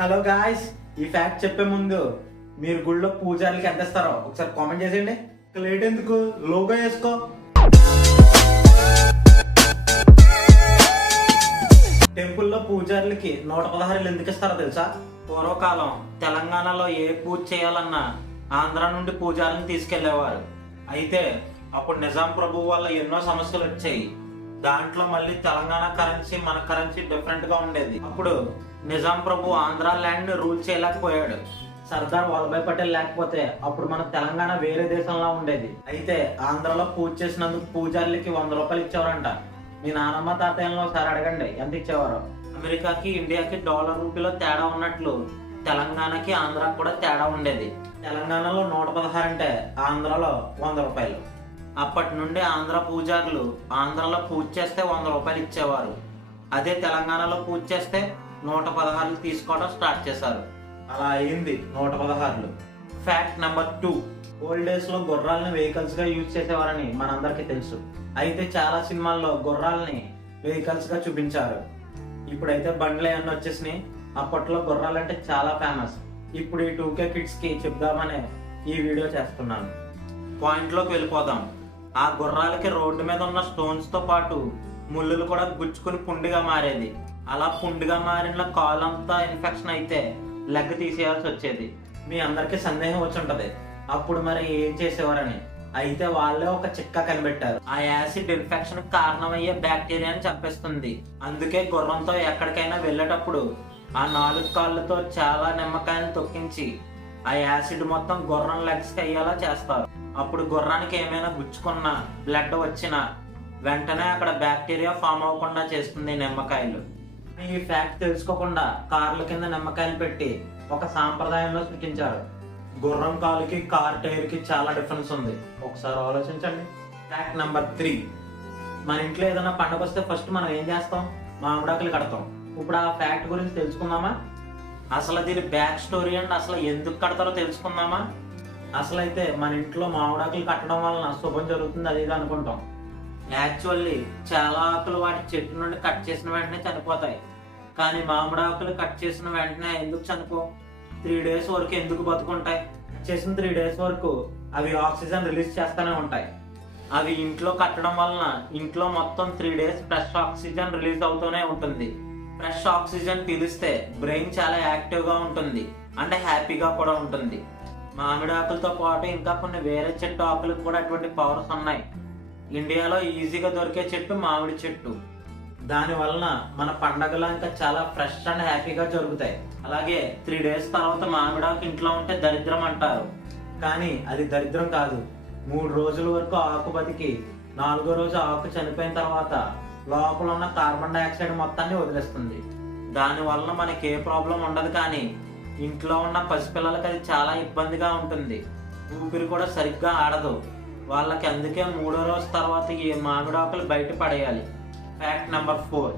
Hello guys ఈ fact చెప్పే ముందు మీరు గుళ్ళో పూజారులకి ఎంత ఇస్తారో ఒకసారి కామెంట్ చేసేయండి. లేట్ ఎందుకు? లోగో వేసుకో. టెంపుల్లో పూజారులకి నూట పదహారులు ఎందుకు ఇస్తారో తెలుసా? పూర్వకాలం తెలంగాణలో ఏ పూజ చేయాలన్నా ఆంధ్ర నుండి పూజారులను తీసుకెళ్ళేవారు. అయితే అప్పుడు నిజాం ప్రభు వల్ల ఎన్నో సమస్యలు వచ్చాయి. దాంట్లో మళ్ళీ తెలంగాణ కరెన్సీ మన కరెన్సీ డిఫరెంట్గా ఉండేది. అప్పుడు నిజాం ప్రభు ఆంధ్ర ల్యాండ్ని రూల్ చేయలేకపోయాడు. సర్దార్ వల్లభాయ్ పటేల్ లేకపోతే అప్పుడు మన తెలంగాణ వేరే దేశంలో ఉండేది. అయితే ఆంధ్రలో పూజ చేసినందుకు పూజారులకి వంద రూపాయలు ఇచ్చేవారంట. మీ నానమ్మ తాతయ్యలో ఒకసారి అడగండి ఎంత ఇచ్చేవారు? అమెరికాకి ఇండియాకి డాలర్ రూపీలో తేడా ఉన్నట్లు తెలంగాణకి ఆంధ్రాకి కూడా తేడా ఉండేది. తెలంగాణలో నూట పదహారు అంటే ఆంధ్రాలో వంద రూపాయలు. అప్పటి నుండి ఆంధ్ర పూజారులు ఆంధ్రలో పూజ చేస్తే వంద రూపాయలు ఇచ్చేవారు. అదే తెలంగాణలో పూజ చేస్తే నూట పదహారులు తీసుకోవడం స్టార్ట్ చేశారు. అలా అయింది నూట పదహారులు. ఫ్యాక్ట్ నెంబర్ టూ ఓల్డ్ డేస్లో గుర్రాలని వెహికల్స్గా యూజ్ చేసేవారని మనందరికీ తెలుసు. అయితే చాలా సినిమాల్లో గుర్రాలని వెహికల్స్గా చూపించారు. ఇప్పుడైతే బండ్లు ఏమన్నా వచ్చేసినాయి. అప్పట్లో గుర్రాలు అంటే చాలా ఫేమస్ ఇప్పుడు ఈ టూ కే కిడ్స్కి చెప్దామనే ఈ వీడియో చేస్తున్నాను. పాయింట్లోకి వెళ్ళిపోదాం. ఆ గుర్రాలకి రోడ్డు మీద ఉన్న స్టోన్స్తో పాటు ముళ్ళులు కూడా గుచ్చుకుని పుండిగా మారేది. అలా పుండుగా మారిన కాలంతా ఇన్ఫెక్షన్ అయితే లెగ్ తీసేయాల్సి వచ్చేది. మీ అందరికీ సందేహం వచ్చి ఉంటది. అప్పుడు మరి ఏం చేసేవారని? అయితే వాళ్ళే ఒక చిక్క కనిపెట్టారు. ఆ యాసిడ్ ఇన్ఫెక్షన్ కారణమయ్యే బ్యాక్టీరియాని చంపేస్తుంది అందుకే గుర్రంతో ఎక్కడికైనా వెళ్ళేటప్పుడు ఆ నాలుగు కాళ్ళతో చాలా నిమ్మకాయలు తొక్కించి ఆ యాసిడ్ మొత్తం గుర్రం లెగ్స్ అయ్యేలా చేస్తారు. అప్పుడు గుర్రానికి ఏమైనా గుచ్చుకున్నా బ్లడ్ వచ్చినా వెంటనే అక్కడ బ్యాక్టీరియా ఫామ్ అవ్వకుండా చేస్తుంది నిమ్మకాయలు. ఈ ఫ్యాక్ట్ తెలుసుకోకుండా కార్ల కింద నిమ్మకాయలు పెట్టి ఒక సాంప్రదాయంలో సృష్టించారు. గుర్రం కాలుకి కార్ టైర్కి చాలా డిఫరెన్స్ ఉంది. ఒకసారి ఆలోచించండి. ఫ్యాక్ట్ నెంబర్ త్రీ మన ఇంట్లో ఏదైనా పండుగ వస్తే ఫస్ట్ మనం ఏం చేస్తాం? మామిడాకులు కడతాం. ఇప్పుడు ఆ ఫ్యాక్ట్ గురించి తెలుసుకుందామా? అసలు దీని బ్యాక్ స్టోరీ అండ్ అసలు ఎందుకు కడతారో తెలుసుకుందామా? అసలు అయితే మన ఇంట్లో మామిడాకులు కట్టడం వలన శుభం జరుగుతుంది అది ఇది అనుకుంటాం. యాక్చువల్లీ చాలా ఆకులు వాటి చెట్టు నుండి కట్ చేసిన వెంటనే చనిపోతాయి. కానీ మామిడి ఆకులు కట్ చేసిన వెంటనే ఎందుకు చనిపో త్రీ డేస్ వరకు ఎందుకు బతుకుంటాయి? చేసిన త్రీ డేస్ వరకు అవి ఆక్సిజన్ రిలీజ్ చేస్తూనే ఉంటాయి. అవి ఇంట్లో కట్టడం వలన ఇంట్లో మొత్తం three days fresh oxygen release అవుతూనే ఉంటుంది. ఫ్రెష్ ఆక్సిజన్ పీలిస్తే బ్రెయిన్ చాలా యాక్టివ్గా ఉంటుంది. అంటే హ్యాపీగా కూడా ఉంటుంది. మామిడి ఆకులతో పాటు ఇంకా కొన్ని వేరే చెట్టు ఆకులకు కూడా అటువంటి పవర్స్ ఉన్నాయి. ఇండియాలో ఈజీగా దొరికే చెట్టు మామిడి చెట్టు. దాని వలన మన పండగలు ఇంకా చాలా ఫ్రెష్ అండ్ హ్యాపీగా జరుగుతాయి. అలాగే త్రీ డేస్ తర్వాత మామిడాకు ఇంట్లో ఉంటే దరిద్రం అంటారు. కానీ అది దరిద్రం కాదు. మూడు రోజుల వరకు ఆకు బతికి నాలుగో రోజు ఆకు చనిపోయిన తర్వాత లోపల ఉన్న కార్బన్ డైఆక్సైడ్ మొత్తాన్ని వదిలేస్తుంది. దాని వలన మనకి ఏ ప్రాబ్లం ఉండదు కానీ ఇంట్లో ఉన్న పసిపిల్లలకి అది చాలా ఇబ్బందిగా ఉంటుంది. ఊపిరి కూడా సరిగ్గా ఆడదు. వాళ్ళకి అందుకే మూడో రోజు తర్వాత ఈ మామిడాకులు బయట పడేయాలి. ఫ్యాక్ట్ నెంబర్ ఫోర్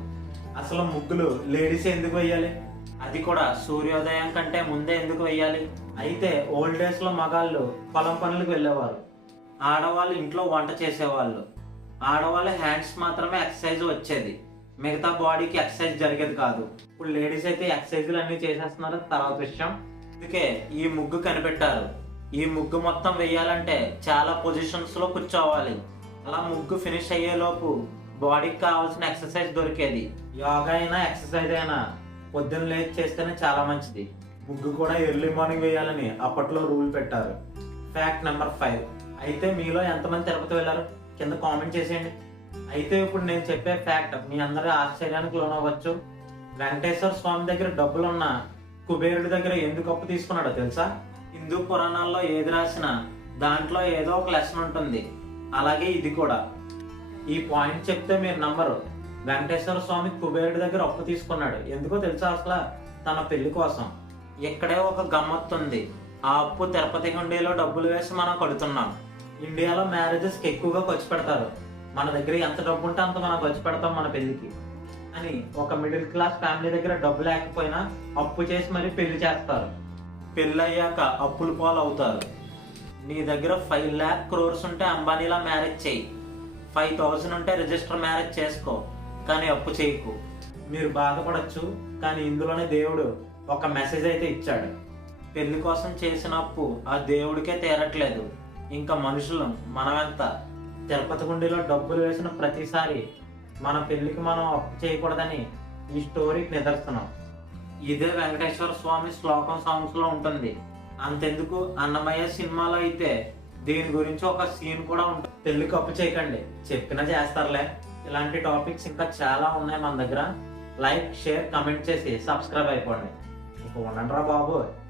అసలు ముగ్గులు లేడీస్ ఎందుకు వేయాలి అది కూడా సూర్యోదయం కంటే ముందే ఎందుకు వేయాలి అయితే ఓల్డ్ డేస్లో మగాళ్ళు పొలం పనులకు వెళ్ళేవారు. ఆడవాళ్ళు ఇంట్లో వంట చేసేవాళ్ళు. ఆడవాళ్ళ హ్యాండ్స్ మాత్రమే ఎక్సర్సైజ్ వచ్చేది. మిగతా బాడీకి ఎక్సర్సైజ్ జరిగేది కాదు. ఇప్పుడు లేడీస్ అయితే ఎక్సర్సైజ్లు అన్ని చేసేస్తున్నారు. తర్వాత విషయం. అందుకే ఈ ముగ్గు కనిపెట్టారు. ఈ ముగ్గు మొత్తం వేయాలంటే చాలా పొజిషన్స్లో కూర్చోవాలి. అలా ముగ్గు ఫినిష్ అయ్యేలోపు బాడీకి కావాల్సిన ఎక్సర్సైజ్ దొరికేది. యోగా అయినా ఎక్సర్సైజ్ అయినా పొద్దున్న లేచి చేస్తేనే చాలా మంచిది. ముగ్గు కూడా ఎర్లీ మార్నింగ్ వేయాలని అప్పట్లో రూల్ పెట్టారు. ఫ్యాక్ట్ నెంబర్ ఫైవ్ అయితే మీలో ఎంతమంది తిరుపతి వెళ్ళారు? కింద కామెంట్ చేసేయండి. అయితే ఇప్పుడు నేను చెప్పే ఫ్యాక్ట్ మీ అందరి ఆశ్చర్యానికి లోనవ్వచ్చు. వెంకటేశ్వర స్వామి దగ్గర డబ్బులున్న కుబేరుడి దగ్గర ఎందుకు అప్పు తీసుకున్నాడో తెలుసా? హిందూ పురాణాల్లో ఏది రాసినా దాంట్లో ఏదో ఒక లెసన్ ఉంటుంది. అలాగే ఇది కూడా. ఈ పాయింట్ చెప్తే మీరు నమ్మరు. వెంకటేశ్వర స్వామి కుబేరుడి దగ్గర అప్పు తీసుకున్నాడు. ఎందుకో తెలుసా అసలు? తన పెళ్ళి కోసం. ఇక్కడే ఒక గమ్మత్తు ఉంది. ఆ అప్పు తిరుపతి హుండీలో డబ్బులు వేసి మనం కడుతున్నాం. ఇండియాలో మ్యారేజెస్కి ఎక్కువగా ఖర్చు పెడతారు. మన దగ్గర ఎంత డబ్బు ఉంటే అంత మనం ఖర్చు పెడతాం మన పెళ్ళికి. అని ఒక మిడిల్ క్లాస్ ఫ్యామిలీ దగ్గర డబ్బు లేకపోయినా అప్పు చేసి మరీ పెళ్ళి చేస్తారు. పెళ్ళయ్యాక అప్పుల అప్పులు పాలు అవుతారు నీ దగ్గర ఫైవ్ ల్యాక్ క్రోర్స్ ఉంటే అంబానీలా మ్యారేజ్ చేయి. ఫైవ్ థౌసండ్ ఉంటే రిజిస్టర్ మ్యారేజ్ చేసుకో. కానీ అప్పు చేయకు. మీరు బాధపడచ్చు కానీ ఇందులోనే దేవుడు ఒక మెసేజ్ అయితే ఇచ్చాడు. పెళ్ళి కోసం చేసిన అప్పు ఆ దేవుడికే తీరట్లేదు. ఇంకా మనుషులు మనమెంత? తిరుపతి గుండెలో డబ్బులు వేసిన ప్రతిసారి మన పెళ్ళికి మనం అప్పు చేయకూడదని ఈ స్టోరీకి నిదర్శనం. ఇదే వెంకటేశ్వర స్వామి శ్లోకం సాంగ్స్లో ఉంటుంది. అంతెందుకు? అన్నమయ్య సినిమాలో అయితే దీని గురించి ఒక సీన్ కూడా ఉంటుంది పెళ్ళి కప్పు చేయకండి. చెప్పినా చేస్తారులే. ఇలాంటి టాపిక్స్ ఇంకా చాలా ఉన్నాయి మన దగ్గర. లైక్ షేర్ కమెంట్ చేసి సబ్స్క్రైబ్ అయిపోండి. ఇంక ఉండండి రా బాబు.